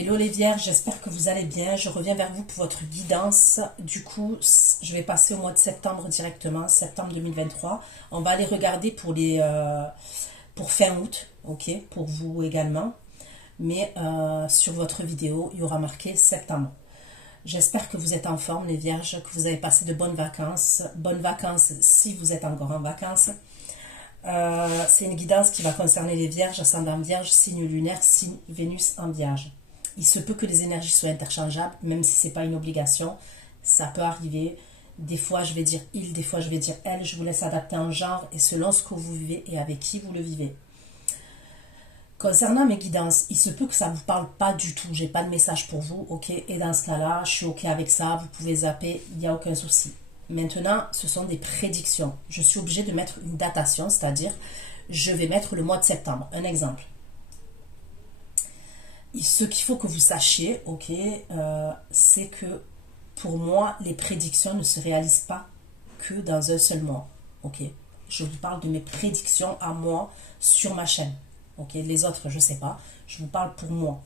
Hello les vierges, j'espère que vous allez bien. Je reviens vers vous pour votre guidance. Du coup, je vais passer au mois de septembre directement, septembre 2023. On va aller regarder pour fin août, ok, pour vous également. Mais sur votre vidéo, il y aura marqué septembre. J'espère que vous êtes en forme les vierges, que vous avez passé de bonnes vacances. Bonnes vacances si vous êtes encore en vacances. C'est une guidance qui va concerner les vierges, ascendant vierge, signe lunaire, signe Vénus en vierge. Il se peut que les énergies soient interchangeables, même si ce n'est pas une obligation. Ça peut arriver. Des fois, je vais dire il, des fois, je vais dire elle. Je vous laisse adapter en genre et selon ce que vous vivez et avec qui vous le vivez. Concernant mes guidances, il se peut que ça ne vous parle pas du tout. J'ai pas de message pour vous, ok. Et dans ce cas-là, je suis ok avec ça. Vous pouvez zapper, il n'y a aucun souci. Maintenant, ce sont des prédictions. Je suis obligée de mettre une datation, c'est-à-dire, je vais mettre le mois de septembre. Un exemple. Ce qu'il faut que vous sachiez, ok, c'est que pour moi, les prédictions ne se réalisent pas que dans un seul mois, ok. Je vous parle de mes prédictions à moi sur ma chaîne, ok. Les autres, je ne sais pas. Je vous parle pour moi,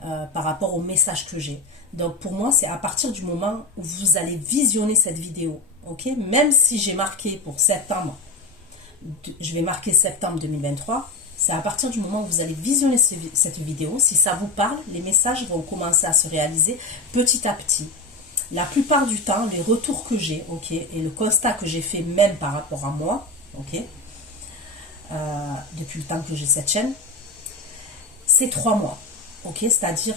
par rapport au message que j'ai. Donc pour moi, c'est à partir du moment où vous allez visionner cette vidéo, ok. Même si j'ai marqué pour septembre, je vais marquer septembre 2023. C'est à partir du moment où vous allez visionner cette vidéo, si ça vous parle, les messages vont commencer à se réaliser petit à petit. La plupart du temps, les retours que j'ai, ok, et le constat que j'ai fait même par rapport à moi, ok, depuis le temps que j'ai cette chaîne, c'est 3 mois, ok, c'est-à-dire,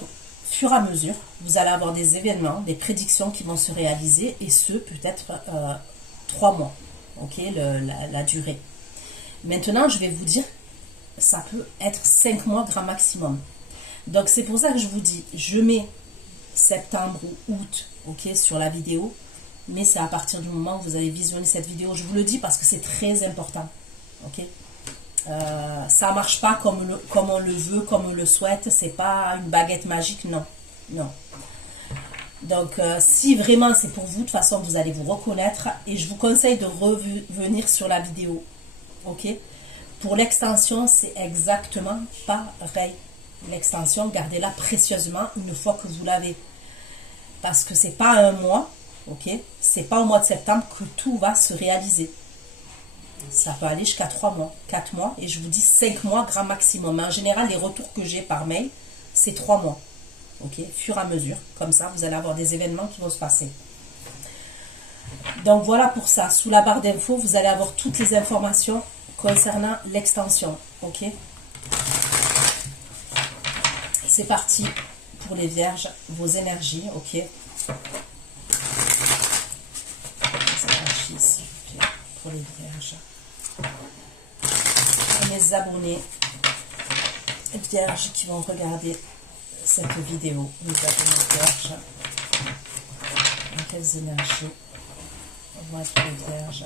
fur et à mesure, vous allez avoir des événements, des prédictions qui vont se réaliser, et ce, peut-être 3 mois, ok, la durée. Maintenant, je vais vous dire, ça peut être 5 mois grand maximum. Donc c'est pour ça que je vous dis, je mets septembre ou août, ok, sur la vidéo, mais c'est à partir du moment où vous allez visionner cette vidéo. Je vous le dis parce que c'est très important, ok. Ça marche pas comme on le veut, comme on le souhaite. C'est pas une baguette magique, non, non. Donc si vraiment c'est pour vous, de toute façon vous allez vous reconnaître et je vous conseille de revenir sur la vidéo, ok. Pour l'extension, c'est exactement pareil. L'extension, gardez-la précieusement une fois que vous l'avez. Parce que c'est pas un mois, ok? C'est pas au mois de septembre que tout va se réaliser. Ça peut aller jusqu'à 3 mois, 4 mois, et je vous dis 5 mois grand maximum. Mais en général, les retours que j'ai par mail, c'est 3 mois. Ok? Fur et à mesure. Comme ça, vous allez avoir des événements qui vont se passer. Donc voilà pour ça. Sous la barre d'infos, vous allez avoir toutes les informations concernant l'extension, ok. C'est parti pour les vierges, vos énergies, ok. Les énergies, s'il vous plaît, pour les vierges. Et mes abonnés vierges qui vont regarder cette vidéo, mes abonnés vierges. Quelles énergies vont être les vierges?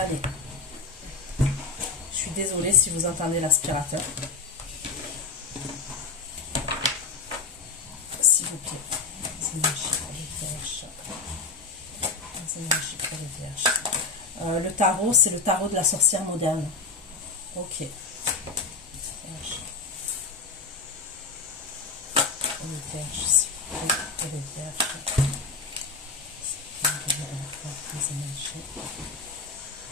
Allez, je suis désolée si vous entendez l'aspirateur. S'il vous plaît, les énergies pour les vierges. Les énergies pour les vierges. Le tarot, c'est le tarot de la sorcière moderne. Ok. Vierge. Pour les vierges, s'il vous plaît, pour les vierges. Les énergies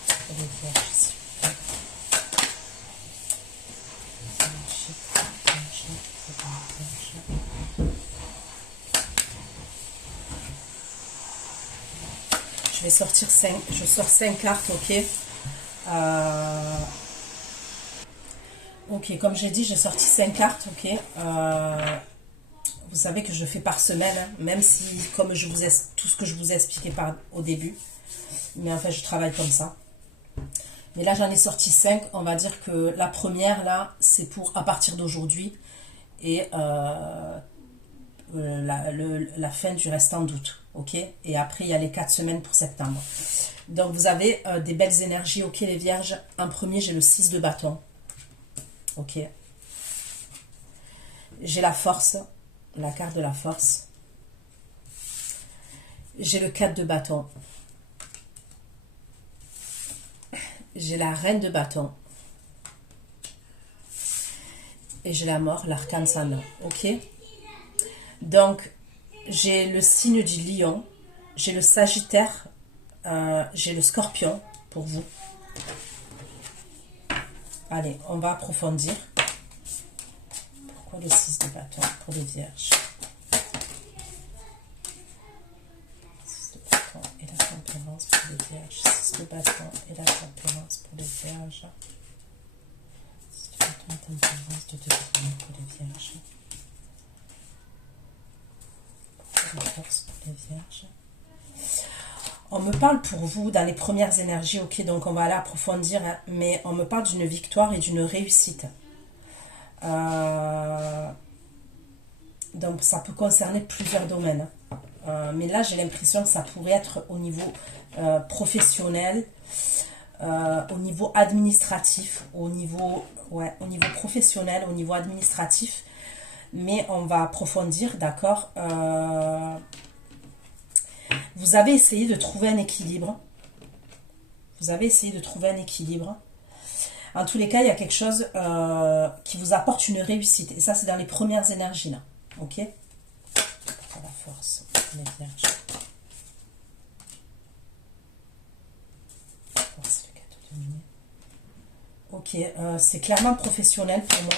pour les vierges, s'il vous plaît. Les énergies pour les vierges, pour les vierges. Je vais sortir 5, je sors 5 cartes, ok. Ok, comme j'ai dit, j'ai sorti 5 cartes, ok. Vous savez que je fais par semaine, hein, même si, comme tout ce que je vous ai expliqué au début, mais en fait, je travaille comme ça. Mais là, j'en ai sorti 5. On va dire que la première, là, c'est pour à partir d'aujourd'hui. Et la fin du restant d'août, ok? Et après, il y a les 4 semaines pour septembre. Donc, vous avez des belles énergies, ok, les vierges. En premier, j'ai le 6 de bâton, ok? J'ai la force, la carte de la force. J'ai le 4 de bâton. J'ai la reine de bâton. Et j'ai la mort, l'arcane ascendant, ok? Donc, j'ai le signe du lion, j'ai le sagittaire, j'ai le scorpion pour vous. Allez, on va approfondir. Pourquoi le 6 de bâton pour les vierges? 6 de bâton et la tempérance pour les vierges. 6 de bâton et la tempérance pour les vierges. 6 de bâton et tempérance de degrés pour les vierges. Pourquoi la force pour les vierges? On me parle pour vous dans les premières énergies, ok, donc on va aller approfondir, hein, mais on me parle d'une victoire et d'une réussite. Donc ça peut concerner plusieurs domaines. Mais là, j'ai l'impression que ça pourrait être au niveau professionnel, au niveau administratif, au niveau professionnel, au niveau administratif. Mais on va approfondir, d'accord. Vous avez essayé de trouver un équilibre. Vous avez essayé de trouver un équilibre. En tous les cas, il y a quelque chose qui vous apporte une réussite. Et ça, c'est dans les premières énergies, là. Ok? Pour la force, les vierges. Force, le gâteau dominé. Ok, c'est clairement professionnel pour moi.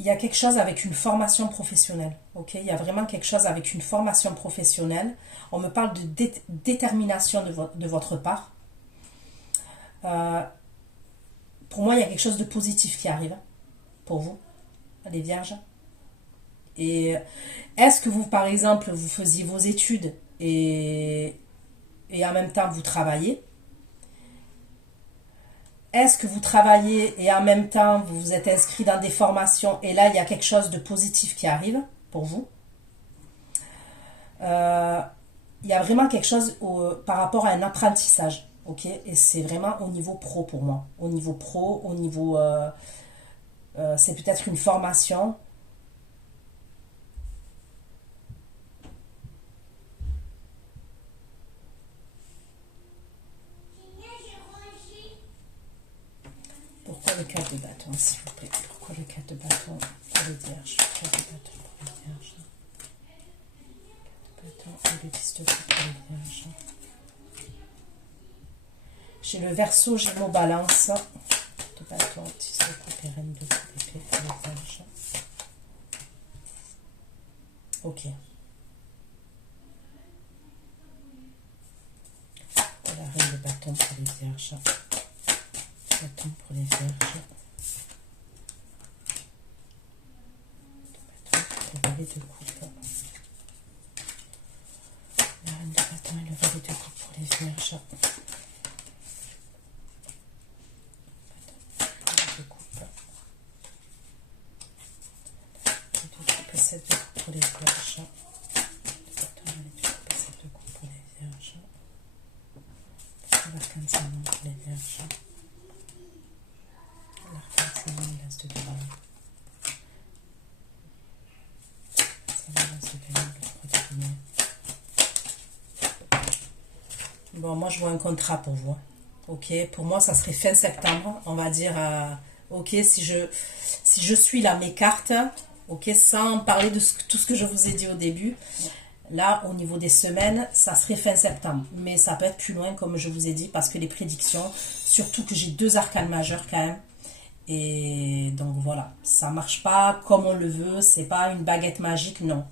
Il y a quelque chose avec une formation professionnelle, ok? Il y a vraiment quelque chose avec une formation professionnelle. On me parle de détermination de votre part. Pour moi, il y a quelque chose de positif qui arrive pour vous, les vierges. Et est-ce que vous, par exemple, vous faisiez vos études et en même temps vous travaillez? Est-ce que vous travaillez et en même temps vous vous êtes inscrit dans des formations et là il y a quelque chose de positif qui arrive pour vous? Il y a vraiment quelque chose par rapport à un apprentissage, ok? Et c'est vraiment au niveau pro pour moi. Au niveau pro, au niveau... c'est peut-être une formation. Pourquoi le 4 de bâton, s'il vous plaît? Pourquoi le 4 de bâton pour les vierges? 4 de bâton pour les vierges. 4 de bâton et le 10 de coupe pour les vierges. J'ai le verseau, Gémeaux, Balance. De bâton, 10 de coupe et reine de coupe épée pour les vierges. Ok. Et la reine de bâton pour les vierges. Bâton pour les vierges. De bâton pour le valet de coupe. La reine de bâton et le valet de coupe pour les vierges. Valet de coupe. Valet de coupe et 7 de coupe pour les vierges. Bâton, valet de coupe et 7 de coupe pour les vierges. L'arcane ascendant pour les vierges. L'arcane ascendant, l'as de grave. Bon, moi je vois un contrat pour vous. Ok, pour moi ça serait fin septembre. On va dire, ok, si je suis là mes cartes, ok, sans parler de tout ce que je vous ai dit au début. Là, au niveau des semaines, ça serait fin septembre. Mais ça peut être plus loin, comme je vous ai dit, parce que les prédictions, surtout que j'ai 2 arcanes majeures quand même. Et donc voilà, ça marche pas comme on le veut, c'est pas une baguette magique, non.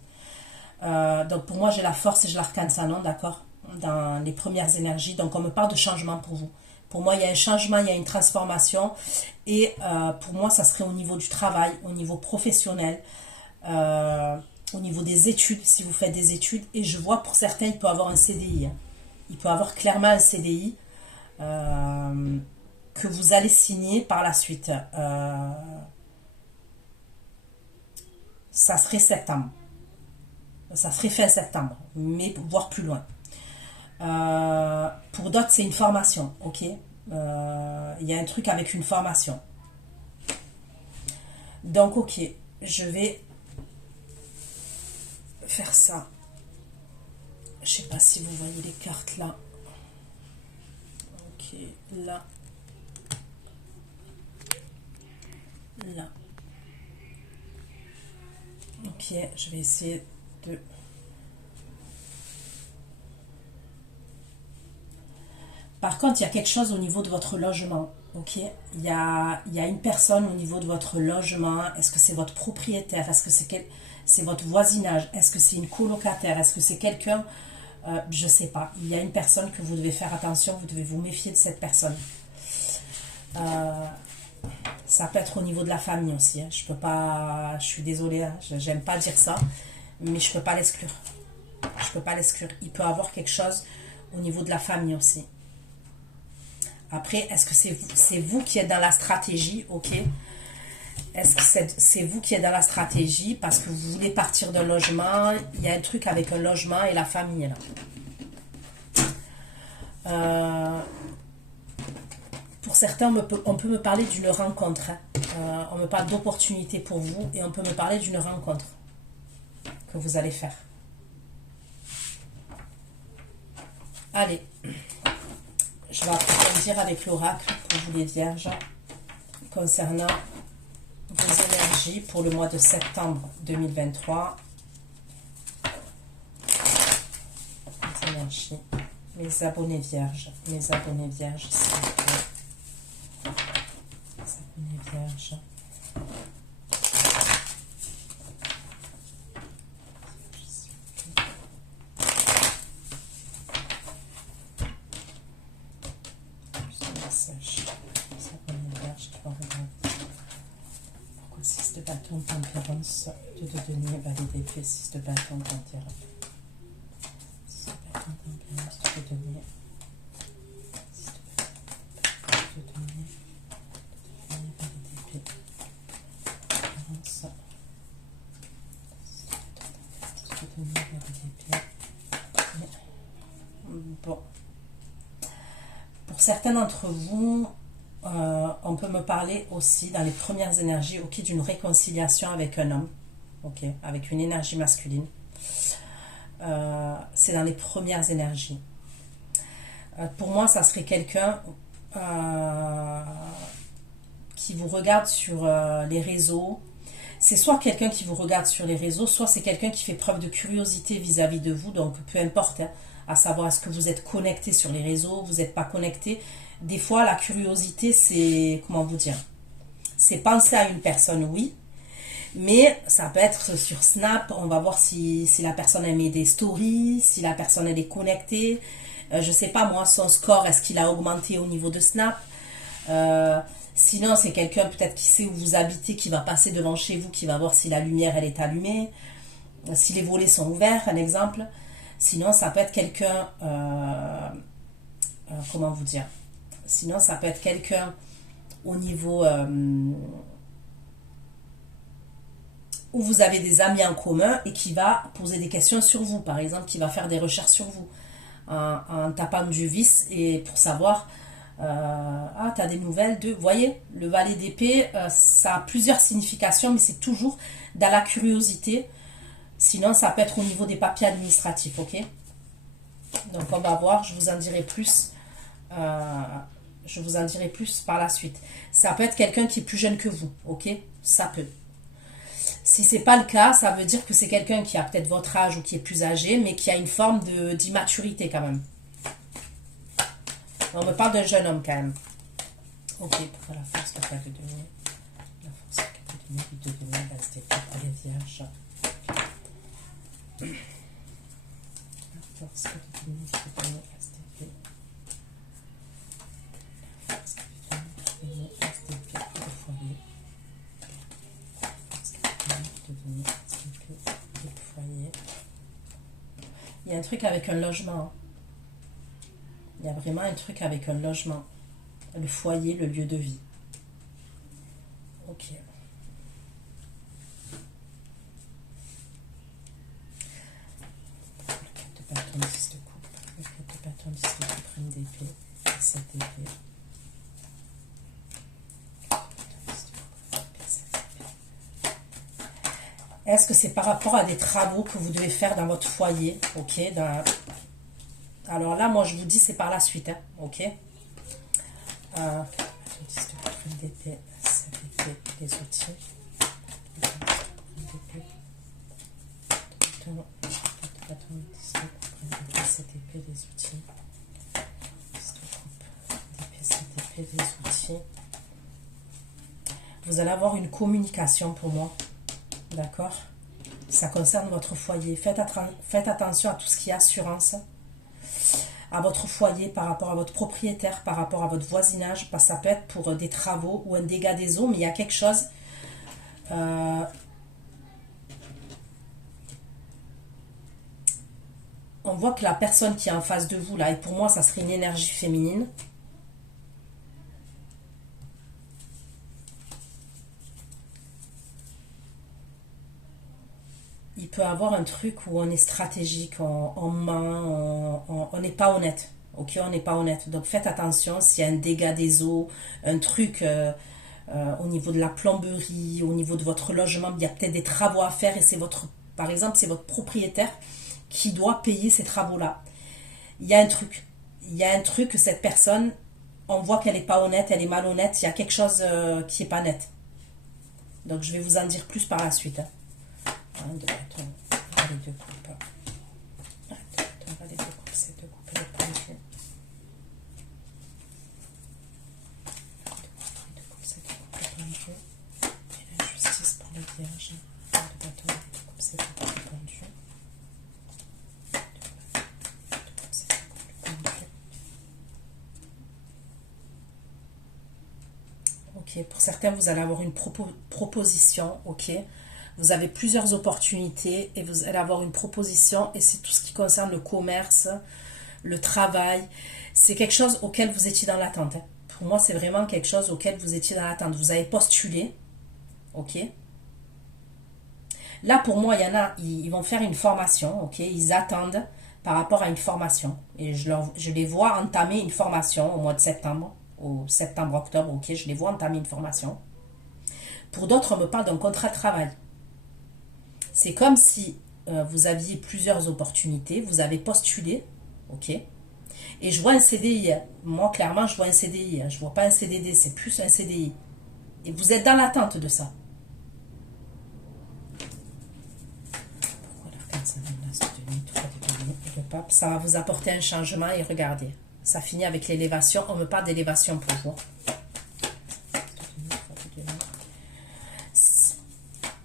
Donc pour moi, j'ai la force et j'ai l'arcane ascendant, d'accord, dans les premières énergies. Donc on me parle de changement pour vous. Pour moi, il y a un changement, il y a une transformation. Et pour moi, ça serait au niveau du travail, au niveau professionnel, au niveau des études, si vous faites des études. Et je vois pour certains, il peut avoir un CDI. Il peut avoir clairement un CDI. que vous allez signer par la suite. Ça serait septembre. Ça serait fin septembre, mais voire plus loin. Pour d'autres, c'est une formation, ok? Il y a un truc avec une formation. Donc, ok, je vais faire ça. Je sais pas si vous voyez les cartes là. Ok, là. Là. Ok, je vais essayer de... Par contre, il y a quelque chose au niveau de votre logement. Ok, il y a une personne au niveau de votre logement. Est-ce que c'est votre propriétaire? Est-ce que c'est votre voisinage? Est-ce que c'est une colocataire? Est-ce que c'est quelqu'un? Je ne sais pas. Il y a une personne que vous devez faire attention. Vous devez vous méfier de cette personne. Ça peut être au niveau de la famille aussi. Hein. Je peux pas. Je suis désolée. Hein. J'aime pas dire ça, mais je peux pas l'exclure. Je peux pas l'exclure. Il peut avoir quelque chose au niveau de la famille aussi. Après, est-ce que c'est vous qui êtes dans la stratégie, ok? Est-ce que c'est vous qui êtes dans la stratégie parce que vous voulez partir d'un logement? Il y a un truc avec un logement et la famille, là. Pour certains, on peut me parler d'une rencontre. Hein. On me parle d'opportunité pour vous et on peut me parler d'une rencontre que vous allez faire. Allez. Je vais approfondir avec l'oracle pour vous les vierges concernant vos énergies pour le mois de septembre 2023. Les énergies, mes abonnés vierges, s'il vous plaît. Les abonnés vierges. Pourquoi 6 de bâton, tempérance, 2 de denier, validé, fait 6 de bâton, tempérance. 6 de bâton, tempérance, 2 de denier. 6 de denier, validé, fait tempérance. 6 de denier, validé, fait. Bon. Pour certains d'entre vous, on peut me parler aussi dans les premières énergies, ok, d'une réconciliation avec un homme, ok, avec une énergie masculine. C'est dans les premières énergies. Pour moi, ça serait quelqu'un qui vous regarde sur les réseaux. C'est soit quelqu'un qui vous regarde sur les réseaux, soit c'est quelqu'un qui fait preuve de curiosité vis-à-vis de vous, donc peu importe, hein, à savoir est-ce que vous êtes connecté sur les réseaux, vous n'êtes pas connecté. Des fois, la curiosité, c'est, comment vous dire, c'est penser à une personne, oui, mais ça peut être sur Snap, on va voir si la personne a mis des stories, si la personne elle est connectée, je sais pas moi, son score, est-ce qu'il a augmenté au niveau de Snap, sinon c'est quelqu'un peut-être qui sait où vous habitez, qui va passer devant chez vous, qui va voir si la lumière elle est allumée, si les volets sont ouverts, un exemple. Sinon ça peut être quelqu'un, comment vous dire, sinon ça peut être quelqu'un au niveau où vous avez des amis en commun et qui va poser des questions sur vous, par exemple, qui va faire des recherches sur vous en tapant du vis et pour savoir ah, tu as des nouvelles de... Vous voyez, le valet d'épée, ça a plusieurs significations, mais c'est toujours dans la curiosité. Sinon, ça peut être au niveau des papiers administratifs, ok? Donc, on va voir, je vous en dirai plus. Je vous en dirai plus par la suite. Ça peut être quelqu'un qui est plus jeune que vous, ok? Ça peut. Si c'est pas le cas, ça veut dire que c'est quelqu'un qui a peut-être votre âge ou qui est plus âgé, mais qui a une forme d'immaturité quand même. On me parle d'un jeune homme quand même. Ok, pour la force que tu as donnée. La force que tu as donnée, il te donnait, c'était pour les vierges. La force que tu as donnée, il te donnait, c'était la force que tu as donnée, c'était pour le foyer. La force que tu as donnée, c'était pour le foyer. Il y a un truc avec un logement. Il y a vraiment un truc avec un logement. le foyer, le lieu de vie. Ok. Le 4 de bâton, 10 de coupe. Le 4 de bâton, 10 de coupe, reine d'épée, 7 d'épée. Est-ce que c'est par rapport à des travaux que vous devez faire dans votre foyer? Ok. Alors là, moi, je vous dis, c'est par la suite. Hein, ok. D'épée, 7 d'épée, les outils. Cette épée, les outils. Cette épée, les outils. Vous allez avoir une communication pour moi. D'accord? Ça concerne votre foyer. Faites attention à tout ce qui est assurance. À votre foyer, par rapport à votre propriétaire, par rapport à votre voisinage. Parce que ça peut être pour des travaux ou un dégât des eaux. Mais il y a quelque chose... on voit que la personne qui est en face de vous, là, et pour moi, ça serait une énergie féminine. Il peut avoir un truc où on est stratégique, on ment, on n'est pas honnête. Ok, on n'est pas honnête. Donc faites attention s'il y a un dégât des eaux, un truc au niveau de la plomberie, au niveau de votre logement, il y a peut-être des travaux à faire et c'est votre, par exemple, c'est votre propriétaire qui doit payer ces travaux-là. Il y a un truc. Il y a un truc que cette personne, on voit qu'elle n'est pas honnête, elle est malhonnête, il y a quelque chose qui n'est pas net. Donc je vais vous en dire plus par la suite. Hein. 1, 2, 3, les deux coupes. 1, 2, 3, les deux coupes, c'est deux coupes, les pendules. 1, 2, 3, c'est deux coupes, les pendules. Et la justice pour la Vierge. 1, 2, 3, les deux coupes, c'est deux coupes, les pendules. Ok, pour certains, vous allez avoir une proposition, ok. Vous avez plusieurs opportunités et vous allez avoir une proposition et c'est tout ce qui concerne le commerce, le travail. C'est quelque chose auquel vous étiez dans l'attente. Hein. Pour moi, c'est vraiment quelque chose auquel vous étiez dans l'attente. Vous avez postulé, ok. Là, pour moi, il y en a, ils vont faire une formation, ok. Ils attendent par rapport à une formation. Et je les vois entamer une formation au mois de septembre, au septembre-octobre, ok. Je les vois entamer une formation. Pour d'autres, on me parle d'un contrat de travail. C'est comme si vous aviez plusieurs opportunités, vous avez postulé, ok. Et je vois un CDI. Moi, clairement, je vois un CDI. Je ne vois pas un CDD, c'est plus un CDI. Et vous êtes dans l'attente de ça. Pourquoi l'arcane et le pape, ça va vous apporter un changement et regardez. Ça finit avec l'élévation. On me parle d'élévation pour vous.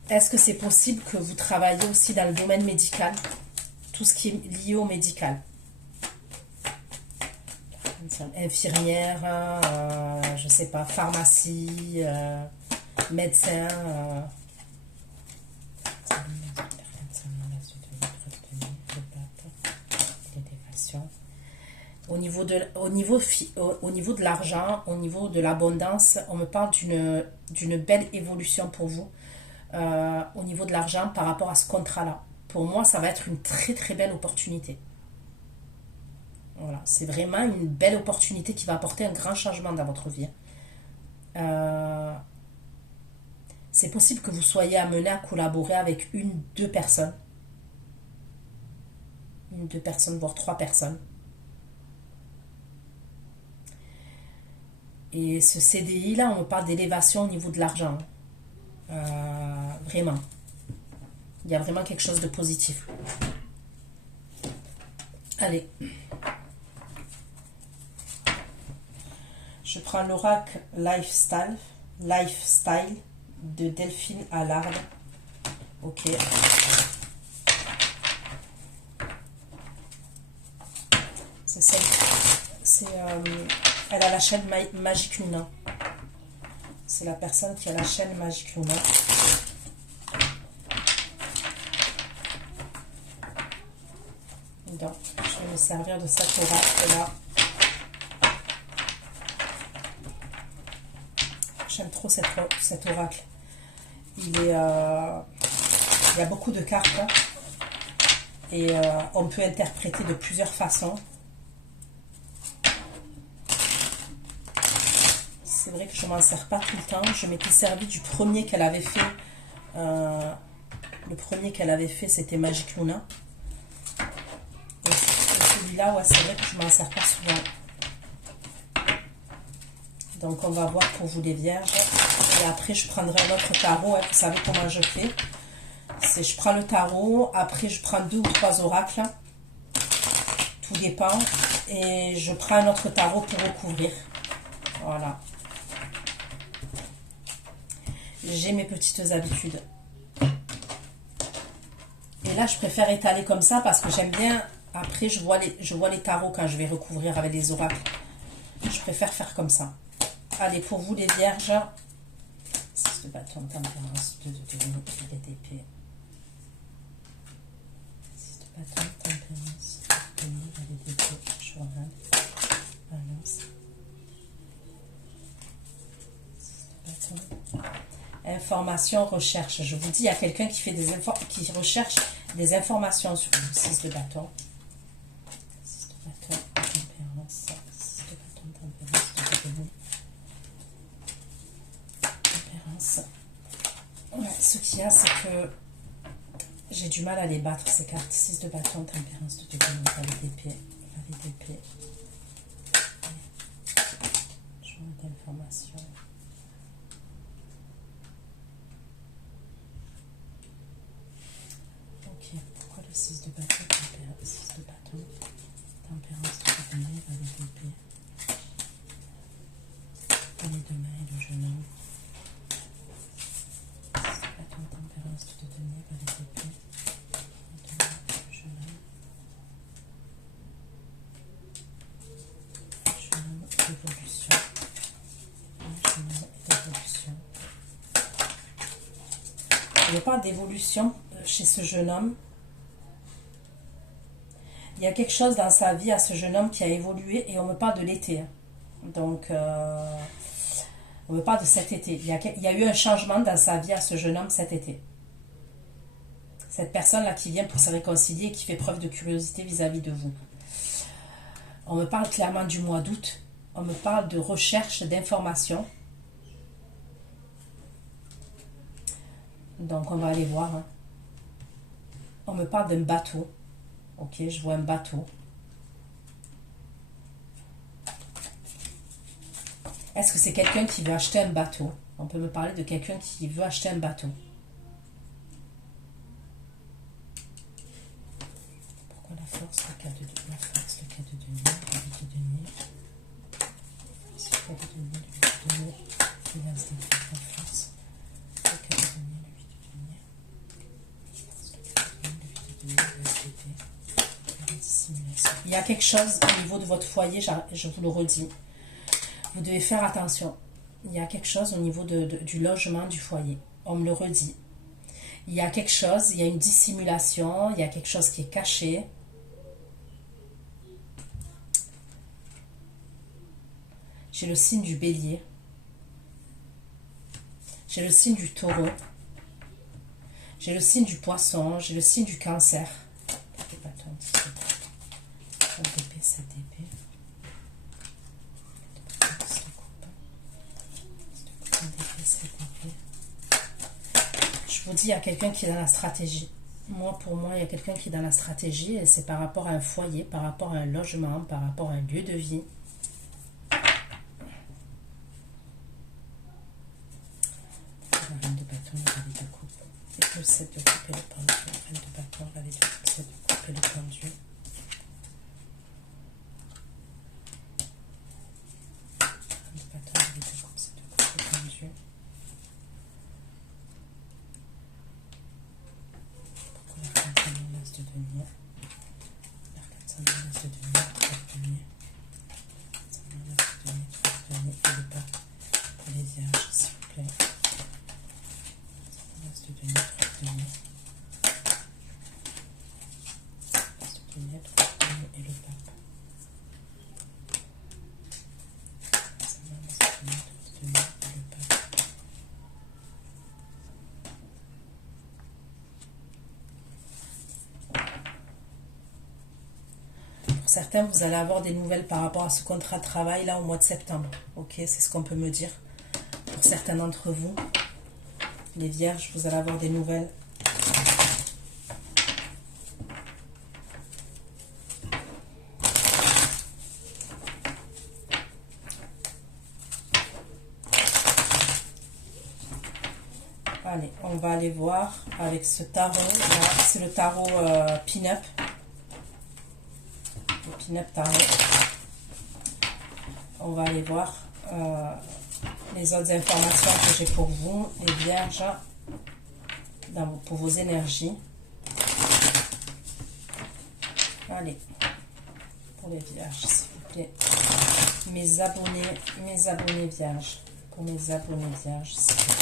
Est-ce que c'est possible que vous travaillez aussi dans le domaine médical? Tout ce qui est lié au médical. Infirmière, je ne sais pas, pharmacie, médecin. Au niveau de l'argent, au niveau de l'abondance, on me parle d'une belle évolution pour vous. Au niveau de l'argent par rapport à ce contrat-là. Pour moi, ça va être une très très belle opportunité. Voilà, c'est vraiment une belle opportunité qui va apporter un grand changement dans votre vie. C'est possible que vous soyez amené à collaborer avec deux personnes. 1, 2 personnes, voire 3 personnes. Et ce CDI-là, on me parle d'élévation au niveau de l'argent. Vraiment. Il y a vraiment quelque chose de positif. Allez. Je prends l'oracle Lifestyle de Delphine Allard. Ok. C'est celle. Elle a la chaîne Magique Luna. C'est la personne qui a la chaîne Magique Luna. Donc, je vais me servir de cet oracle-là. J'aime trop cet oracle. Il y a beaucoup de cartes. Hein, et on peut interpréter de plusieurs façons. C'est vrai que je ne m'en sers pas tout le temps. Je m'étais servi du premier qu'elle avait fait. Le premier qu'elle avait fait, c'était Magic Luna. Et celui-là, ouais, c'est vrai que je ne m'en sers pas souvent. Donc, on va voir pour vous les vierges. Et après, je prendrai un autre tarot. Hein, vous savez comment je fais. Je prends le tarot. Après, je prends 2 ou 3 oracles. Tout dépend. Et je prends un autre tarot pour recouvrir. Voilà. J'ai mes petites habitudes. Et là, je préfère étaler comme ça parce que j'aime bien. Après, je vois les tarots quand je vais recouvrir avec les oracles. Je préfère faire comme ça. Allez, pour vous les vierges. 6 de bâton, tempérance, 2 de denier, filet d'épée. 6 de bâton, tempérance, denier, filet d'épée, journal, balance. 6 de bâton. Information, recherche. Je vous dis, il y a quelqu'un qui fait qui recherche des informations sur vous. 6 de bâton. 6 de bâton, tempérance. 6 de bâton, tempérance, 2 de denier. Tempérance. Ouais, ce qu'il y a, c'est que j'ai du mal à les battre, ces cartes. 6 de bâton, tempérance, 2 de denier, valet d'épée. Valet d'épée. Journal d'information. Pourquoi le 6 de bâton, tempérance, 6 de bâton, tempérance, 2 de denier, valet d'épée, valet de main et de genou, 6 de bâton, tempérance, 2 de denier, valet d'épée, valet de main et de genou, d'évolution, genou et d'évolution. Il n'y a pas d'évolution chez ce jeune homme. Il y a quelque chose dans sa vie à ce jeune homme qui a évolué et on me parle de l'été. Donc, on me parle de cet été. Il y a eu un changement dans sa vie à ce jeune homme cet été. Cette personne-là qui vient pour se réconcilier et qui fait preuve de curiosité vis-à-vis de vous. On me parle clairement du mois d'août. On me parle de recherche d'informations. Donc, on va aller voir. Hein. On me parle d'un bateau. Ok, je vois un bateau. Est-ce que c'est quelqu'un qui veut acheter un bateau? On peut me parler de quelqu'un qui veut acheter un bateau. Pourquoi la force, le cas de la force, le cas de denier, le cas de denier. C'est le cas de denier, le 8 de denier, le lance des la force, le cas de denier, le 8 de denier. Il y a quelque chose au niveau de votre foyer, je vous le redis. Vous devez faire attention. Il y a quelque chose au niveau du logement, du foyer. On me le redit. Il y a quelque chose, il y a une dissimulation, il y a quelque chose qui est caché. J'ai le signe du bélier. J'ai le signe du taureau. J'ai le signe du poisson. J'ai le signe du cancer. Je vous dis, il y a quelqu'un qui est dans la stratégie. Pour moi, il y a quelqu'un qui est dans la stratégie et c'est par rapport à un foyer, par rapport à un logement, par rapport à un lieu de vie. La reine de bâton, la valet de coupe. Et le 7 de coupe et le pendu. La reine de bâton, la valet de coupe, 7 de coupe et le pendu. De denier, l'arcade 5 de denier, 3 de denier, 5 de denier, 3 de denier et le pape pour les vierges, s'il vous plaît. 5 de denier, 3 de denier, 5 de denier, 3 de denier et le pape. 5 de denier, 3 de denier et le pape. certains, vous allez avoir des nouvelles par rapport à ce contrat de travail là au mois de septembre. Ok, c'est ce qu'on peut me dire. Pour certains d'entre vous, les vierges, vous allez avoir des nouvelles. Allez, on va aller voir avec ce tarot. C'est le tarot Pin-Up. Le Pin-Up tarot. On va aller voir les autres informations que j'ai pour vous, les vierges, pour vos énergies. Allez, pour les vierges, s'il vous plaît. Mes abonnés vierges. Pour mes abonnés vierges, s'il vous plaît.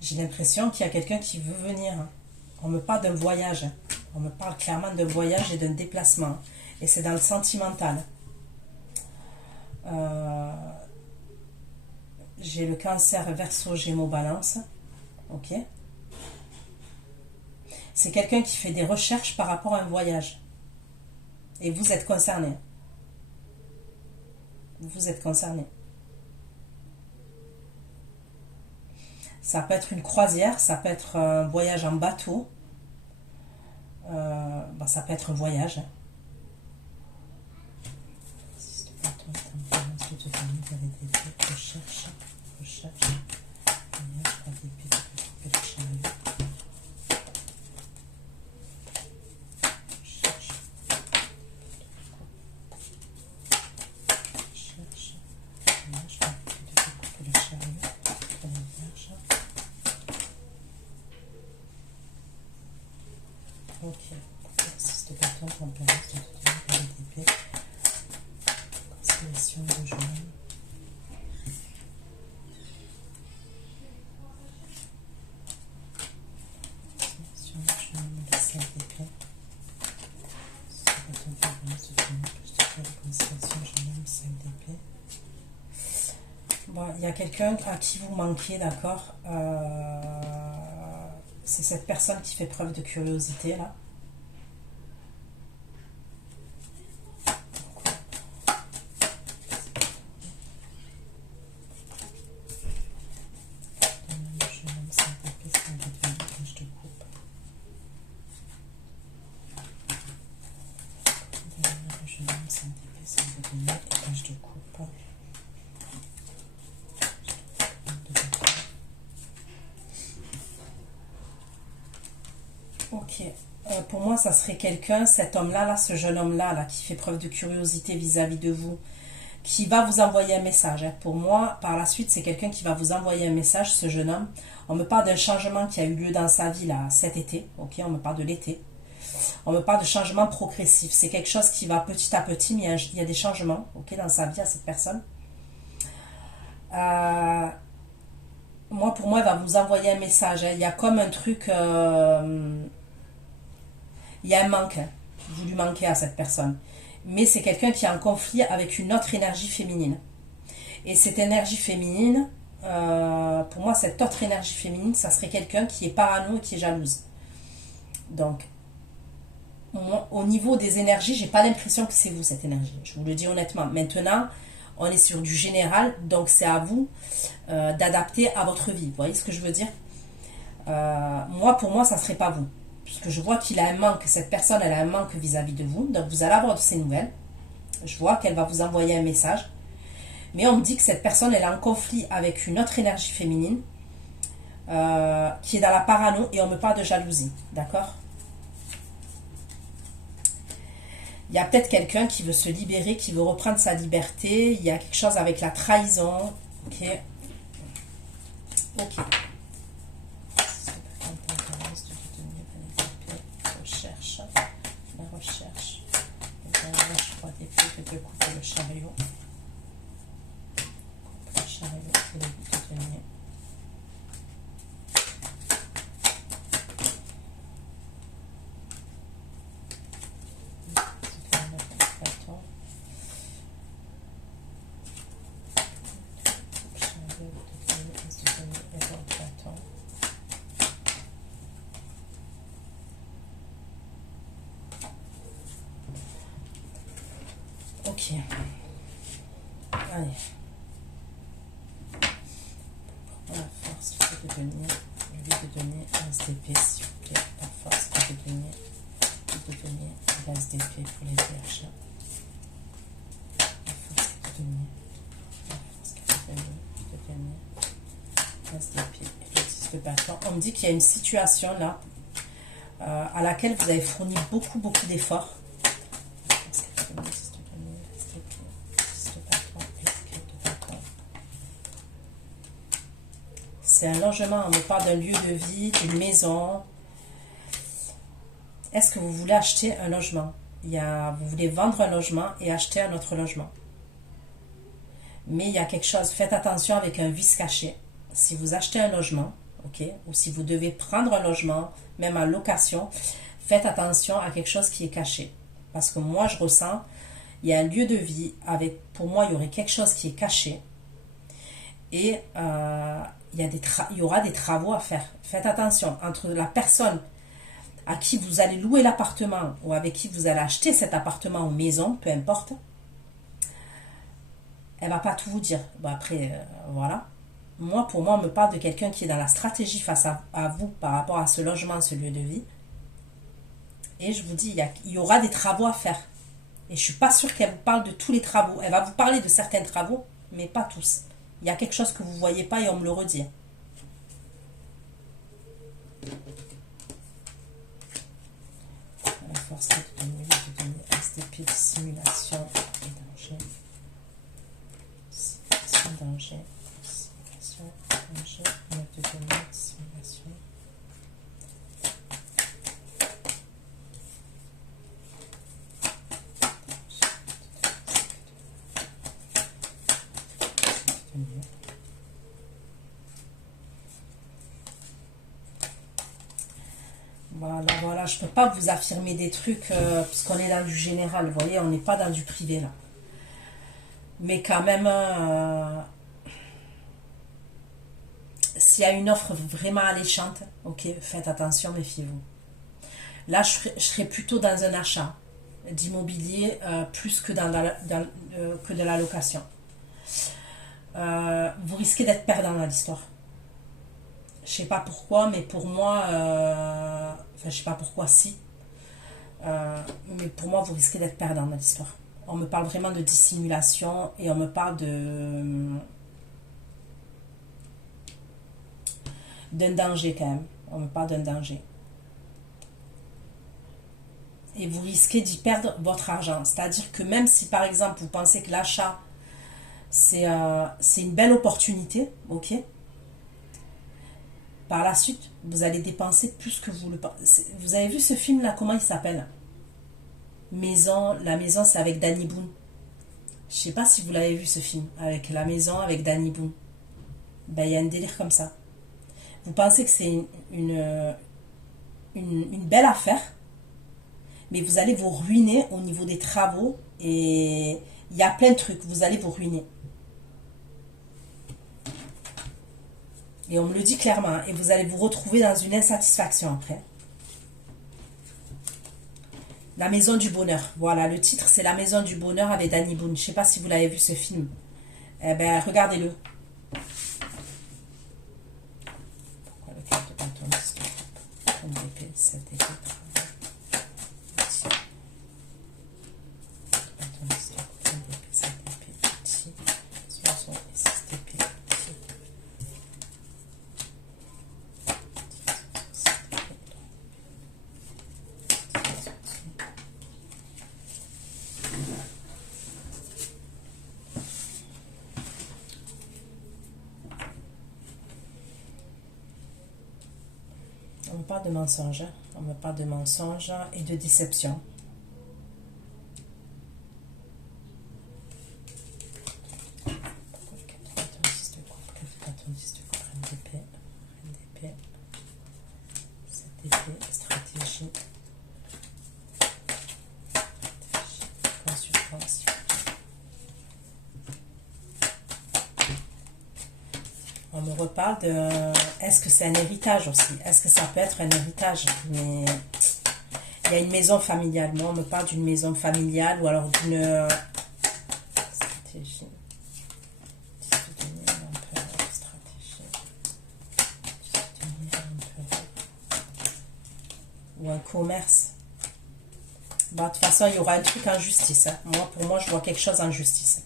J'ai l'impression qu'il y a quelqu'un qui veut venir. On me parle d'un voyage. On me parle clairement d'un voyage et d'un déplacement. Et c'est dans le sentimental. J'ai le Cancer, Verseau, Gémeaux, Balance. Ok. C'est quelqu'un qui fait des recherches par rapport à un voyage. Et vous êtes concerné. Vous êtes concerné. Ça peut être une croisière, ça peut être un voyage en bateau. Ça peut être un voyage. Ok, assiste bâton, tempérance, d'épée, constellation de juin. Constellation de juin, le 5 d'épée. Bâton, tempérance, de juin, plus de constellation, juin, 5 d'épée. Bon, il y a quelqu'un à qui vous manquez, d'accord. C'est cette personne qui fait preuve de curiosité, là. Ok, pour moi ça serait quelqu'un, cet homme-là, là, ce jeune homme-là, là, qui fait preuve de curiosité vis-à-vis de vous, qui va vous envoyer un message. Hein. Pour moi, par la suite, c'est quelqu'un qui va vous envoyer un message, ce jeune homme. On me parle d'un changement qui a eu lieu dans sa vie là, cet été, ok, on me parle de l'été. On me parle de changement progressif. C'est quelque chose qui va petit à petit, mais il y a des changements, ok, dans sa vie à cette personne. Moi, pour moi, il va vous envoyer un message. Hein. Il y a comme un truc... il y a un manque. Hein. Vous lui manquez à cette personne. Mais c'est quelqu'un qui est en conflit avec une autre énergie féminine. Et cette énergie féminine, pour moi, cette autre énergie féminine, ça serait quelqu'un qui est parano et qui est jalouse. Donc, moi, au niveau des énergies, j'ai pas l'impression que c'est vous, cette énergie. Je vous le dis honnêtement. Maintenant, on est sur du général, donc c'est à vous d'adapter à votre vie. Vous voyez ce que je veux dire? Pour moi, ça serait pas vous. Puisque je vois qu'il a un manque, cette personne, elle a un manque vis-à-vis de vous. Donc, vous allez avoir de ses nouvelles. Je vois qu'elle va vous envoyer un message. Mais on me dit que cette personne, elle est en conflit avec une autre énergie féminine qui est dans la parano et on me parle de jalousie. D'accord? Il y a peut-être quelqu'un qui veut se libérer, qui veut reprendre sa liberté. Il y a quelque chose avec la trahison. Ok. Ok. Recherche. La recherche. Je crois d'épée que de couper le chariot. Le chariot, c'est le but de tenir. Ok. Allez. La force, je vais te donner. Je vais te donner un SDP, s'il vous plaît. La force, je vais te donner. Je vais te donner un SDP pour les vierges. La force, je vais te donner. La force, je vais te donner. Je vais te donner un SDP. Et le 10 de bâton. On me dit qu'il y a une situation là à laquelle vous avez fourni beaucoup d'efforts. C'est un logement, on me parle d'un lieu de vie, d'une maison. Est-ce que vous voulez acheter un logement? Vous voulez vendre un logement et acheter un autre logement. Mais il y a quelque chose, faites attention avec un vice caché. Si vous achetez un logement, ok, ou si vous devez prendre un logement, même en location, faites attention à quelque chose qui est caché. Parce que moi, je ressens, il y a un lieu de vie, pour moi, il y aurait quelque chose qui est caché. Et il y aura des travaux à faire. Faites attention, entre la personne à qui vous allez louer l'appartement ou avec qui vous allez acheter cet appartement ou maison, peu importe, elle va pas tout vous dire. Bon, après, voilà. Pour moi, on me parle de quelqu'un qui est dans la stratégie face à vous par rapport à ce logement, ce lieu de vie. Et je vous dis, il y aura des travaux à faire. Et je suis pas sûre qu'elle vous parle de tous les travaux. Elle va vous parler de certains travaux, mais pas tous. Il y a quelque chose que vous ne voyez pas et on me le redit. La force de donner STP, simulation et danger. Simulation, danger. Simulation, danger. De donner, simulation. Voilà, je ne peux pas vous affirmer des trucs parce qu'on est dans du général, vous voyez, on n'est pas dans du privé là. Mais quand même, s'il y a une offre vraiment alléchante, ok, faites attention, méfiez-vous. Là, je serais plutôt dans un achat d'immobilier plus que que de la location. Vous risquez d'être perdant dans l'histoire. Je sais pas pourquoi, mais pour moi, enfin je sais pas pourquoi si, mais pour moi vous risquez d'être perdant dans l'histoire. On me parle vraiment de dissimulation et on me parle d'un danger quand même. On me parle d'un danger. Et vous risquez d'y perdre votre argent. C'est-à-dire que même si par exemple vous pensez que l'achat c'est une belle opportunité, ok, par la suite, vous allez dépenser plus que vous le pensez. Vous avez vu ce film-là, comment il s'appelle? La maison, c'est avec Danny Boone. Je sais pas si vous l'avez vu ce film, avec la maison, avec Danny Boone. Ben, il y a un délire comme ça. Vous pensez que c'est une belle affaire, mais vous allez vous ruiner au niveau des travaux et il y a plein de trucs, vous allez vous ruiner. Et on me le dit clairement. Et vous allez vous retrouver dans une insatisfaction après. La maison du bonheur. Voilà, le titre c'est La maison du bonheur avec Danny Boone. Je ne sais pas si vous l'avez vu ce film. Eh bien, regardez-le. Pourquoi le cadre de bâton comme épée, cette épée On me parle de mensonges. On me parle de mensonges et de déception. Stratégie. Consultation. On me reparle de... Est-ce que c'est un héritage aussi? Est-ce que ça peut être un héritage? Mais il y a une maison familiale. Moi, on me parle d'une maison familiale ou alors d'une... Stratégie. Ou un commerce. Bon, de toute façon, il y aura un truc en justice. Hein. Moi, pour moi, je vois quelque chose en justice.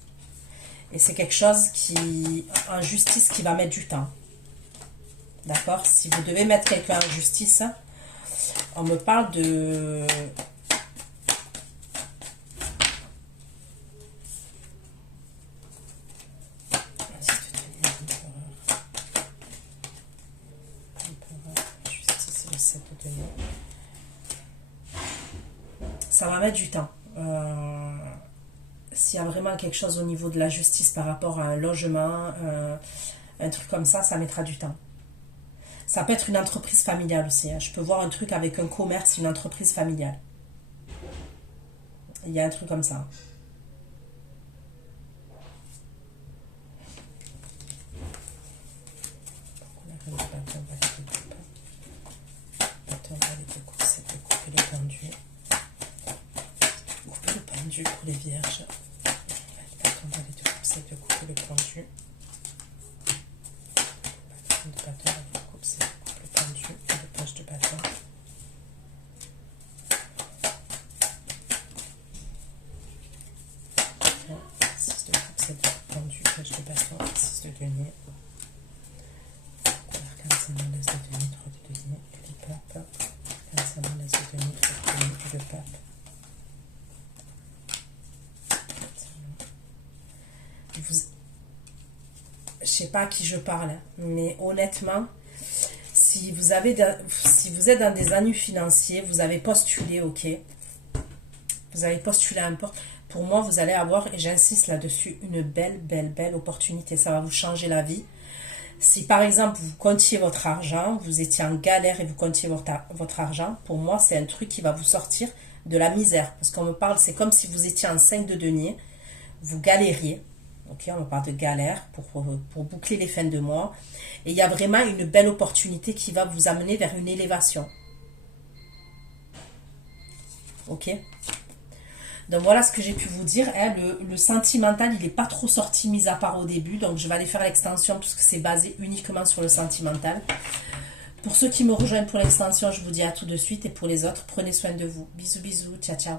Et c'est quelque chose qui, en justice, qui va mettre du temps. D'accord? Si vous devez mettre quelqu'un en justice, on me parle de... Justice, le 7 de denier. Ça va mettre du temps. S'il y a vraiment quelque chose au niveau de la justice par rapport à un logement, un truc comme ça mettra du temps. Ça peut être une entreprise familiale aussi. Hein. Je peux voir un truc avec un commerce, une entreprise familiale. Il y a un truc comme ça. Pour les vierges, on va les deux conseils de couper le pendu. Le bâton, c'est le pendu et le page de bâton. Six de coupe, c'est le pendu, page de bâton, 6 de denier. Arcane, laisse de denier, 3 de denier et le pape. Arcane, laisse de denier, 3 de denier et le pape. Je sais pas à qui je parle, mais honnêtement, si vous êtes dans des ennuis financiers, vous avez postulé, ok, vous avez postulé un peu, pour moi, vous allez avoir, et j'insiste là-dessus, une belle opportunité. Ça va vous changer la vie. Si par exemple, vous comptiez votre argent, vous étiez en galère et vous comptiez votre argent, pour moi, c'est un truc qui va vous sortir de la misère. Parce qu'on me parle, c'est comme si vous étiez en 5 de denier, vous galériez. Ok, on me parle de galère pour boucler les fins de mois. Et il y a vraiment une belle opportunité qui va vous amener vers une élévation. Ok. Donc voilà ce que j'ai pu vous dire. Hein. Le sentimental, il n'est pas trop sorti, mis à part au début. Donc je vais aller faire l'extension puisque c'est basé uniquement sur le sentimental. Pour ceux qui me rejoignent pour l'extension, je vous dis à tout de suite. Et pour les autres, prenez soin de vous. Bisous, bisous. Ciao, ciao.